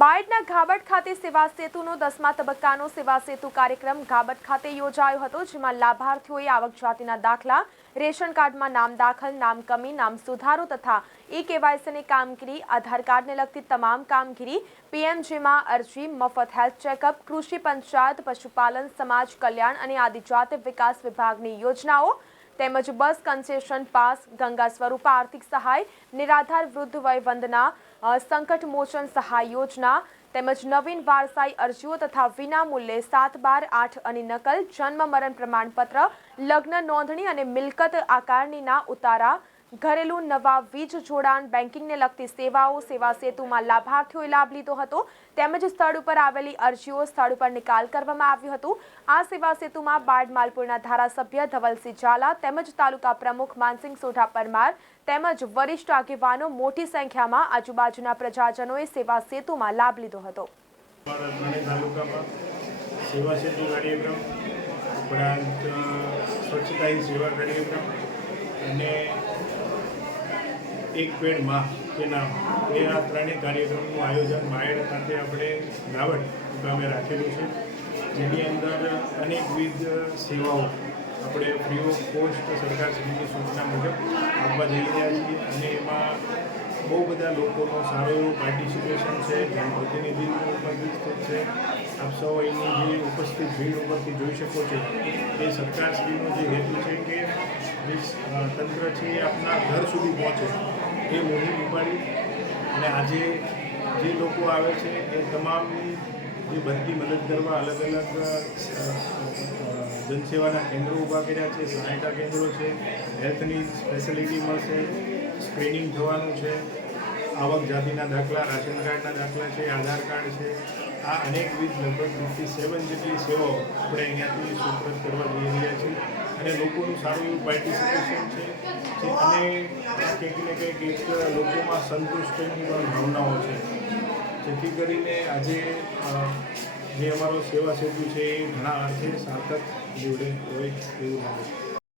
બાયડના ઘાબટ ખાતે સેવા સેતુનો દસમા તબક્કાનો સેવા સેતુ કાર્યક્રમ ઘાબટ ખાતે યોજાયો હતો, જેમાં લાભાર્થીઓએ આવક જાતિના દાખલા, રેશન કાર્ડમાં નામ દાખલ, નામ કમી, નામ સુધારો તથા ઈ કેવાયસીની કામગીરી, આધાર કાર્ડને લગતી તમામ કામગીરી, પીએમજીમાં અરજી, મફત હેલ્થ ચેકઅપ, કૃષિ પંચાયત, પશુપાલન, સમાજ કલ્યાણ અને આદિજાતિ વિકાસ વિભાગની યોજનાઓ તેમજ બસ કન્સેશન પાસ, ગંગા સ્વરૂપ આર્થિક સહાય, નિરાધાર વૃદ્ધ વય વંદના સંકટ મોચન સહાય યોજના, તેમજ નવીન વારસાઈ અરજીઓ તથા વિના મૂલ્યે સાત બાર આઠ અને નકલ, જન્મ મરણ પ્રમાણપત્ર, લગ્ન નોંધણી અને મિલકત આકારણીના ઉતારા ઘરેલું નવા વીજ જોડાણ બેન્કિંગને લગતી સેવાઓ, સેવા સેતુમાં લાભાર્થીઓએ લાભ લીધો હતો. તેમજ સ્થળ ઉપર આવેલી અરજીઓ, સ્થળ ઉપર નિકાલ કરવામાં આવ્યું હતું. આ સેવા સેતુમાં બાળ માલપુરના ધારાસભ્ય ધવલસિંહ ઝાલા તેમજ તાલુકા પ્રમુખ માનસિંહ સોઢા પરમાર તેમજ વરિષ્ઠ આગેવાનો મોટી સંખ્યામાં આજુબાજુના પ્રજાજનોએ સેવા સેતુમાં લાભ લીધો હતો. અને એક પેડમાં કે નામ ત્રણેય કાર્યક્રમનું આયોજન માયડ ખાતે આપણે ગાવટ ગામે રાખેલું છે. જેની અંદર અનેકવિધ સેવાઓ આપણે ફ્રી ઓફ કોસ્ટ સરકારશ્રીની સૂચના મુજબ આપવા જઈ રહ્યા છીએ અને એમાં બહુ બધા લોકોનો સારો એવો પાર્ટિસિપેશન છે. જનપ્રતિનિધિત્વ ઉપસ્થિત છે. આપ સૌ એની જે ઉપસ્થિત ભીડ ઉપરથી જોઈ શકો છો, એ સરકારશ્રીનો જે હેતુ છે કે જે તંત્ર છે એ આપના ઘર સુધી પહોંચે. એ મોહિમ ઉપાડી અને આજે જે લોકો આવે છે એ તમામની જે બનતી મદદ કરવા અલગ અલગ જનસેવાના કેન્દ્રો ઊભા કર્યા છે, સહાયતા કેન્દ્રો છે, હેલ્થની ફેસિલિટી મળશે, સ્ક્રીનિંગ થવાનું છે, આવક જાતિના દાખલા, રાશન કાર્ડના દાખલા છે, આધાર કાર્ડ છે, આ અનેકવિધ લગભગ ફિફ્ટી સેવન જેટલી સેવાઓ આપણે અહીંયાથી સુપ્રત કરવા જઈ રહ્યા છીએ. અને લોકોનું સારું એવું પાર્ટિસિપેશન છે. અને કંઈક ને કંઈક એક લોકોમાં સંતુષ્ટની પણ ભાવનાઓ છે. જેથી કરીને આજે જે અમારો સેવા સેતુ છે એ ઘણા અર્થે સાર્થક જોડે હોય એવું લાગે છે.